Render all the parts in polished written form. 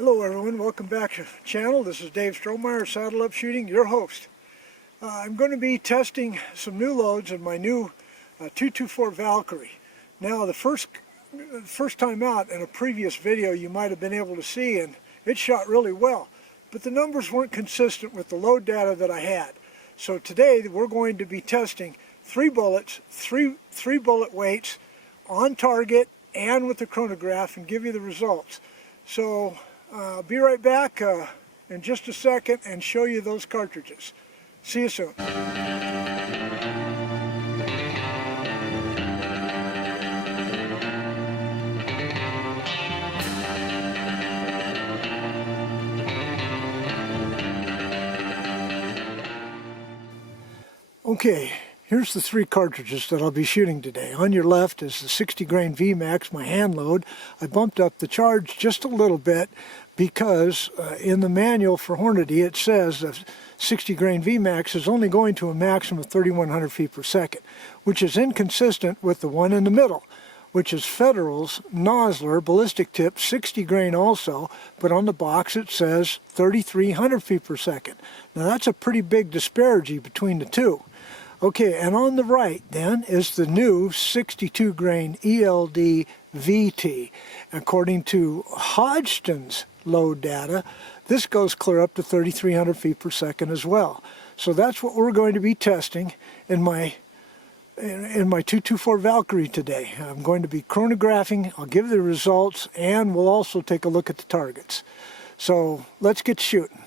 Hello everyone, welcome back to the channel. This is Dave Strohmeyer, Saddle Up Shooting, your host. I'm going to be testing some new loads in my new 224 Valkyrie. Now the first time out in a previous video you might have been able to see, and it shot really well, but the numbers weren't consistent with the load data that I had. So today we're going to be testing 3 bullets, three bullet weights on target and with the chronograph and give you the results. So I'll be right back in just a second and show you those cartridges. See you soon. Okay, here's the 3 cartridges that I'll be shooting today. On your left is the 60 grain Vmax, my hand load. I bumped up the charge just a little bit because in the manual for Hornady it says that 60 grain Vmax is only going to a maximum of 3,100 feet per second, which is inconsistent with the one in the middle, which is Federal's Nosler ballistic tip, 60 grain also, but on the box it says 3,300 feet per second. Now that's a pretty big disparity between the two. Okay, and on the right then is the new 62 grain ELD-VT. According to Hodgson's load data, this goes clear up to 3,300 feet per second as well. So that's what we're going to be testing in my 224 Valkyrie today. I'm going to be chronographing, I'll give the results, and we'll also take a look at the targets. So let's get shooting.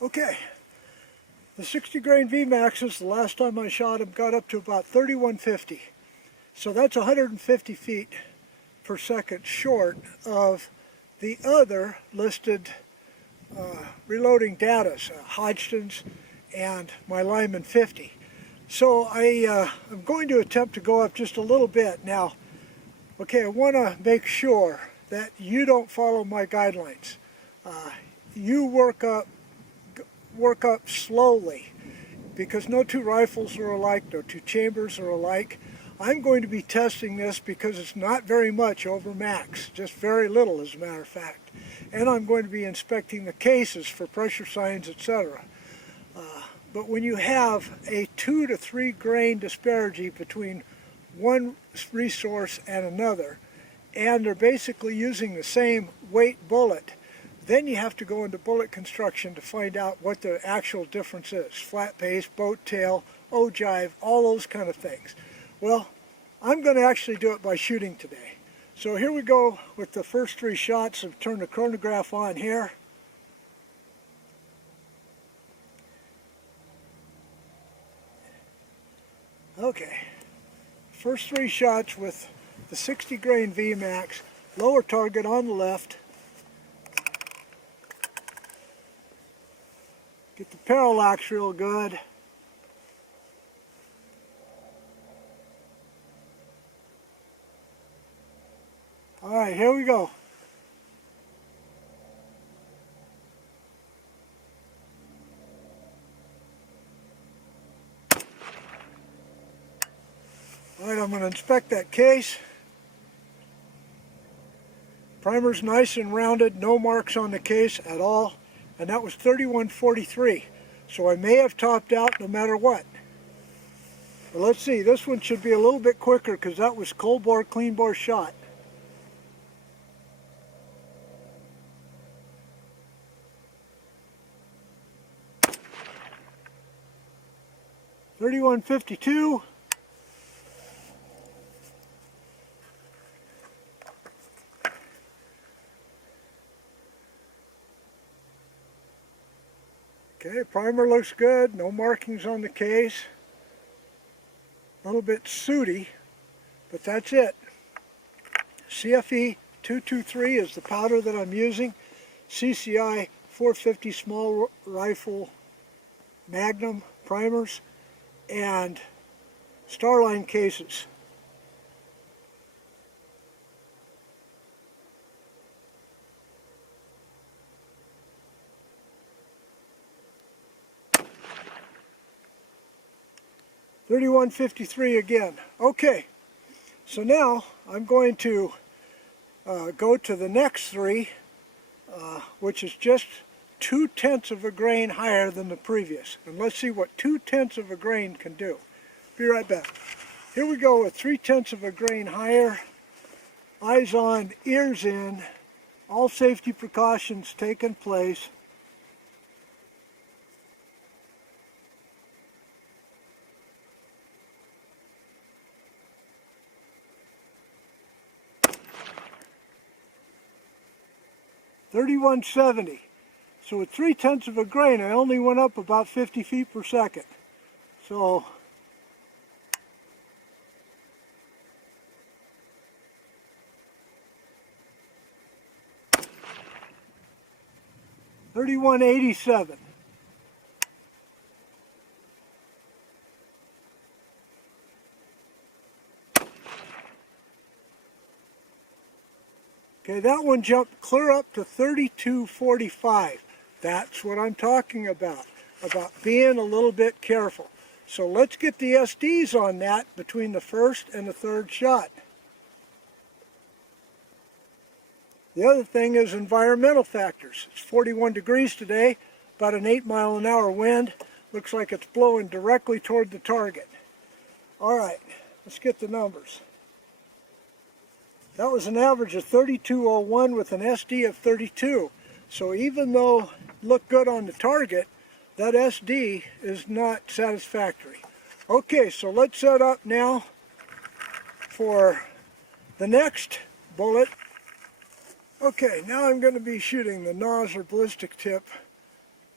Okay. The 60 grain Vmaxes, the last time I shot them, got up to about 3,150. So that's 150 feet per second short of the other listed reloading data, Hodgson's and my Lyman 50. So I'm going to attempt to go up just a little bit. Now, okay, I want to make sure that you don't follow my guidelines. You work up slowly, because no 2 rifles are alike, no 2 chambers are alike. I'm going to be testing this because it's not very much over max, just very little as a matter of fact. And I'm going to be inspecting the cases for pressure signs, etc. But when you have a 2 to 3 grain disparity between one resource and another, and they're basically using the same weight bullet, then you have to go into bullet construction to find out what the actual difference is. Flat base, boat tail, ogive, all those kind of things. Well, I'm going to actually do it by shooting today. So here we go with the first 3 shots. I've turned the chronograph on here. Okay, first 3 shots with the 60 grain Vmax, lower target on the left. Get the parallax real good. All right, here we go. All right, I'm going to inspect that case. Primer's nice and rounded, no marks on the case at all. And that was 3143, so I may have topped out no matter what. But let's see, this one should be a little bit quicker because that was cold bore, clean bore shot. .3152. Okay, primer looks good, no markings on the case. A little bit sooty, but that's it. CFE 223 is the powder that I'm using. CCI 450 small rifle Magnum primers and Starline cases. .3153 again. Okay, so now I'm going to go to the next 3 which is just 0.2 of a grain higher than the previous. And let's see what 0.2 of a grain can do. Be right back. Here we go with 0.3 of a grain higher. Eyes on, ears in, all safety precautions taken place. .3170. So with 0.3 of a grain, I only went up about 50 feet per second. So .3187. Okay, that one jumped clear up to 32.45. That's what I'm talking about being a little bit careful. So let's get the SDs on that between the first and the third shot. The other thing is environmental factors. It's 41 degrees today, about an 8-mile-an-hour wind. Looks like it's blowing directly toward the target. All right, let's get the numbers. That was an average of 32.01 with an SD of 32. So even though it looked good on the target, that SD is not satisfactory. Okay, so let's set up now for the next bullet. Okay, now I'm going to be shooting the Nosler ballistic tip.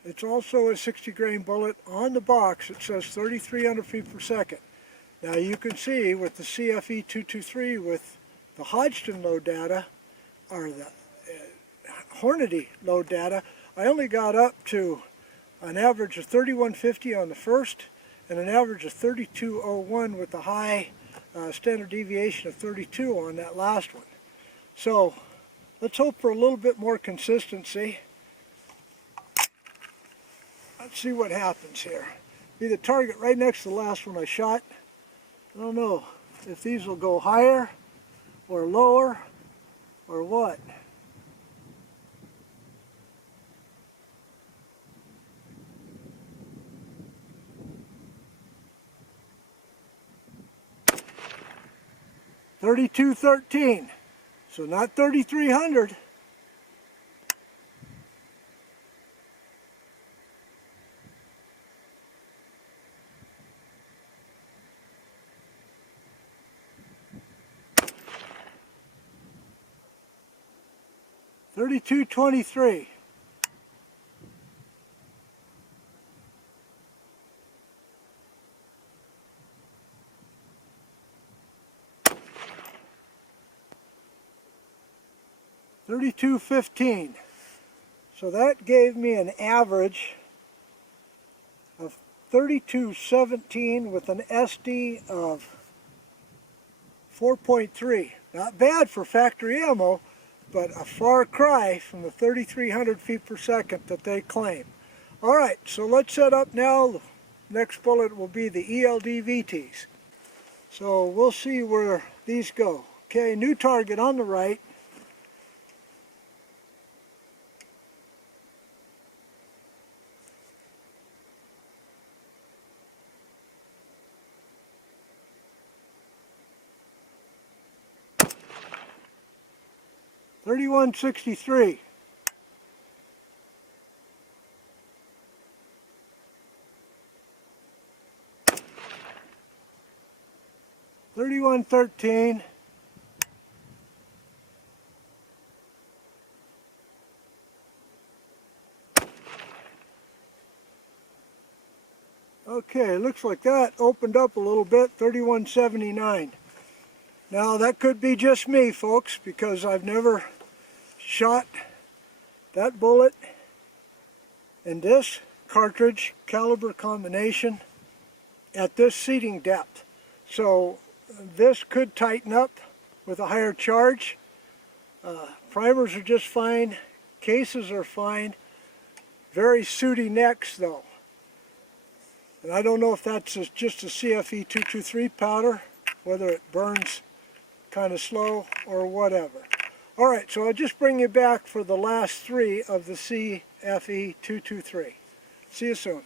It's also a 60 grain bullet. On the box it says 3,300 feet per second. Now you can see with the CFE 223 with the Hodgson load data, or the Hornady load data, I only got up to an average of 3150 on the first and an average of 3201 with the high standard deviation of 32 on that last one. So let's hope for a little bit more consistency. Let's see what happens here. Be the target right next to the last one I shot. I don't know if these will go higher or lower or what. .3213, so not 3,300. .3223. .3215. So that gave me an average of 3217 with an SD of 4.3. Not bad for factory ammo, but a far cry from the 3,300 feet per second that they claim. All right, so let's set up now. The next bullet will be the ELD-VTs. So we'll see where these go. Okay, new target on the right. .3163. .3113. Okay, looks like that opened up a little bit. 3179. Now that could be just me, folks, because I've never shot that bullet in this cartridge caliber combination at this seating depth. So this could tighten up with a higher charge. Primers are just fine, cases are fine. Very sooty necks though. And I don't know if that's just a CFE 223 powder, whether it burns kind of slow or whatever. All right, so I'll just bring you back for the last three of the CFE223. See you soon.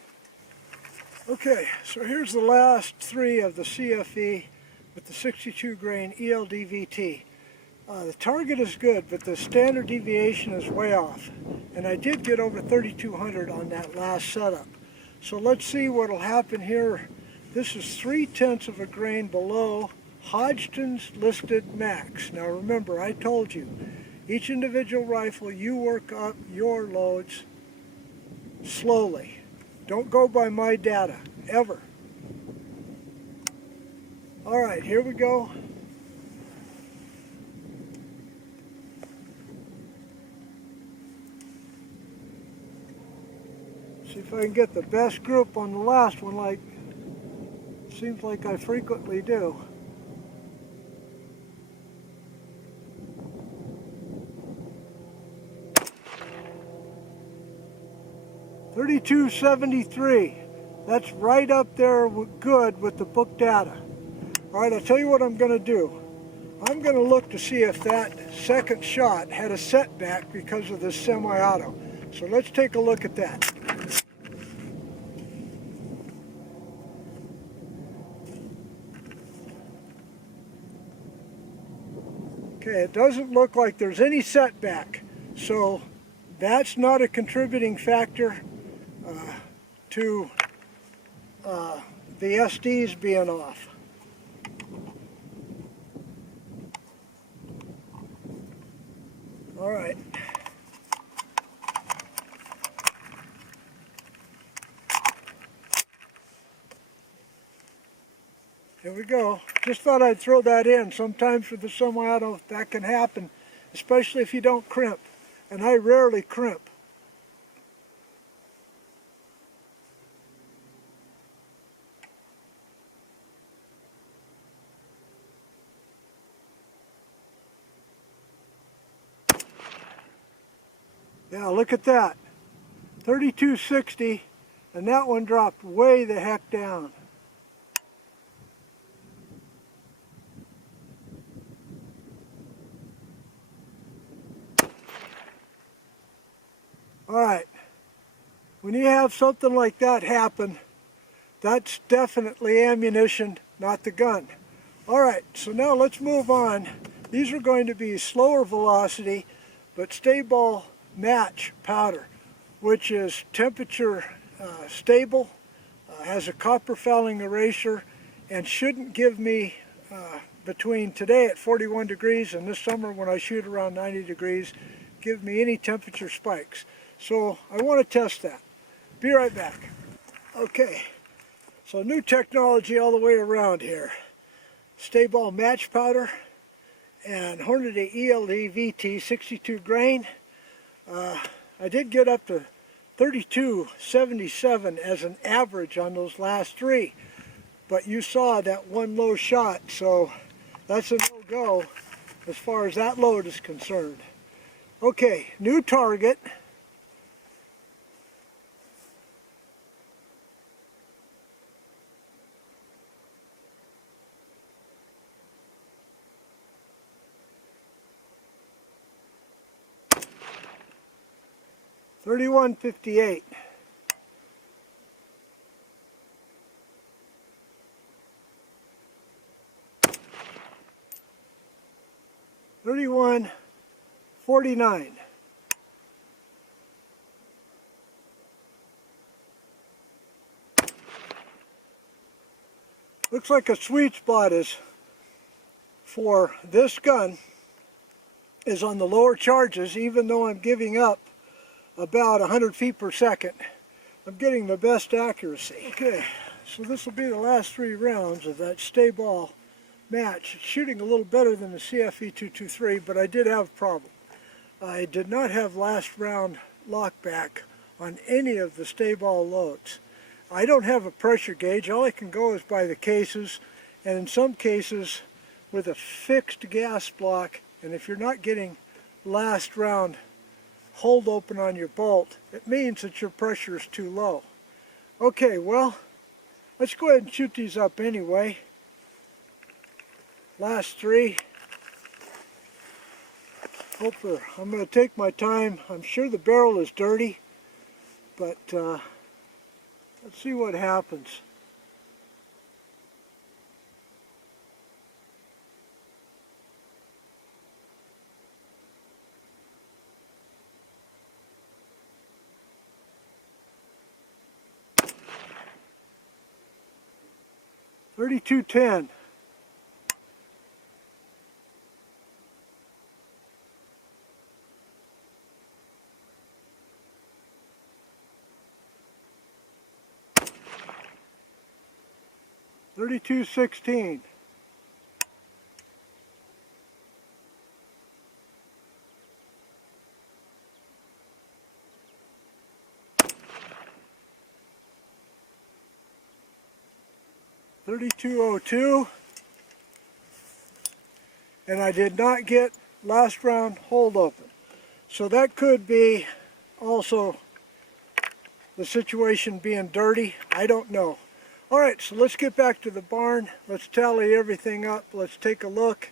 Okay, so here's the last three of the CFE with the 62 grain ELD-VT. The target is good, but the standard deviation is way off. And I did get over 3,200 on that last setup. So let's see what will happen here. This is 0.3 of a grain below Hodgdon's listed max. Now remember, I told you, each individual rifle, you work up your loads slowly. Don't go by my data, ever. All right, here we go. See if I can get the best group on the last one, like seems like I frequently do. .3273. That's right up there good with the book data. All right, I'll tell you what I'm going to do. I'm going to look to see if that second shot had a setback because of this semi-auto. So let's take a look at that. Okay, it doesn't look like there's any setback, so that's not a contributing factor to the SDs being off. All right. Here we go. Just thought I'd throw that in. Sometimes with the semi-auto that can happen, especially if you don't crimp. And I rarely crimp. Yeah, look at that. 3260, and that one dropped way the heck down. All right, when you have something like that happen, that's definitely ammunition, not the gun. All right, so now let's move on. These are going to be slower velocity, but StaBall match powder, which is temperature stable, has a copper fouling erasure, and shouldn't give me, between today at 41 degrees and this summer when I shoot around 90 degrees, give me any temperature spikes. So I want to test that. Be right back. Okay, so new technology all the way around here. StaBall match powder and Hornady ELD-VT 62 grain. I did get up to 3277 as an average on those last three, but you saw that one low shot, so that's a no-go as far as that load is concerned. Okay, new target. .3158. .3149. Looks like a sweet spot is for this gun is on the lower charges, even though I'm giving up about 100 feet per second. I'm getting the best accuracy. Okay, so this will be the last three rounds of that StaBall match. It's shooting a little better than the CFE223, but I did have a problem. I did not have last round lockback on any of the StaBall loads. I don't have a pressure gauge. All I can go is by the cases, and in some cases with a fixed gas block, and if you're not getting last round hold open on your bolt, it means that your pressure is too low. Okay, well, let's go ahead and shoot these up anyway. Last three. I'm going to take my time. I'm sure the barrel is dirty, but let's see what happens. .32-10. .32-16. .32-02, and I did not get last round hold open. So that could be also the situation being dirty. I don't know. Alright, so let's get back to the barn. Let's tally everything up. Let's take a look.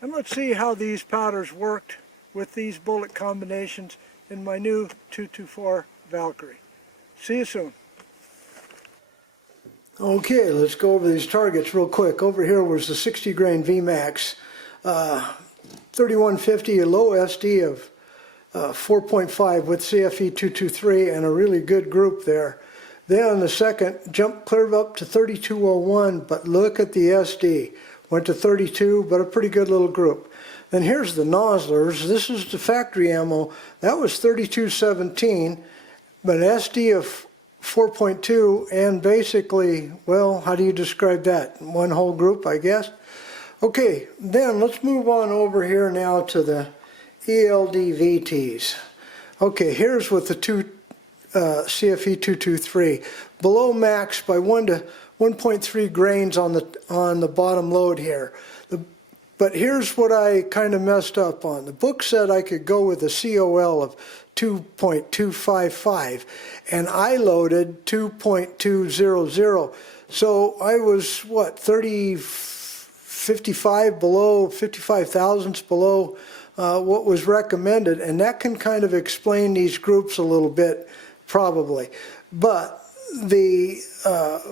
And let's see how these powders worked with these bullet combinations in my new 224 Valkyrie. See you soon. Okay, let's go over these targets real quick. Over here was the 60 grain Vmax, 3150, a low SD of 4.5 with CFE 223 and a really good group there. Then the second jumped clear up to 3201, but look at the SD. Went to 32, but a pretty good little group. Then here's the Noslers. This is the factory ammo. That was 3217, but an SD of 4.2, and basically, well, how do you describe that? One whole group, I guess. Okay, then let's move on over here now to the ELD-VTs. Okay, here's with the two CFE 223, below max by 1 to 1.3 grains on the bottom load here. But here's what I kind of messed up on. The book said I could go with a COL of 2.255, and I loaded 2.200. So I was, what, 55 below, 55 thousandths below what was recommended, and that can kind of explain these groups a little bit, probably. But the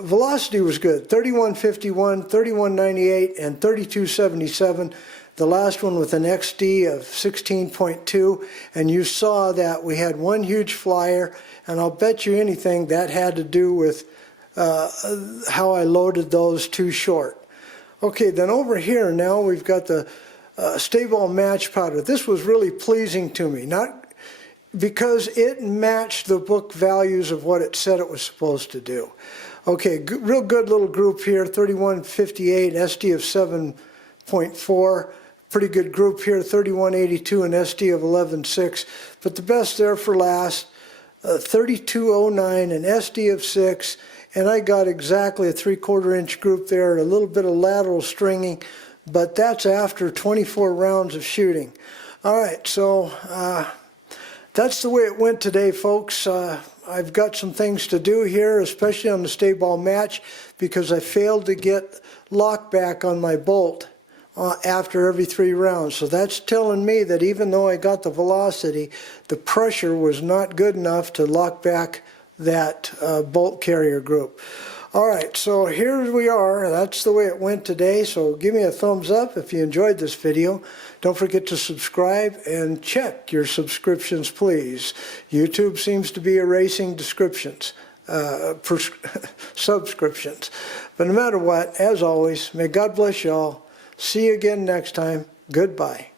velocity was good, 3151, 3198, and 3277. The last one with an XD of 16.2, and you saw that we had one huge flyer, and I'll bet you anything that had to do with how I loaded those too short. Okay, then over here now we've got the StaBall match powder. This was really pleasing to me, not because it matched the book values of what it said it was supposed to do. Okay, real good little group here, 3158, SD of 7.4. Pretty good group here, 3182, and SD of 11.6. But the best there for last, 3209, and SD of 6. And I got exactly a 3/4 inch group there, a little bit of lateral stringing, but that's after 24 rounds of shooting. All right, so that's the way it went today, folks. I've got some things to do here, especially on the StaBall match, because I failed to get lock back on my bolt after every 3 rounds. So that's telling me that even though I got the velocity, the pressure was not good enough to lock back that bolt carrier group. All right, so here we are. That's the way it went today. So give me a thumbs up if you enjoyed this video. Don't forget to subscribe and check your subscriptions, please. YouTube seems to be erasing subscriptions. But no matter what, as always, may God bless you all. See you again next time. Goodbye.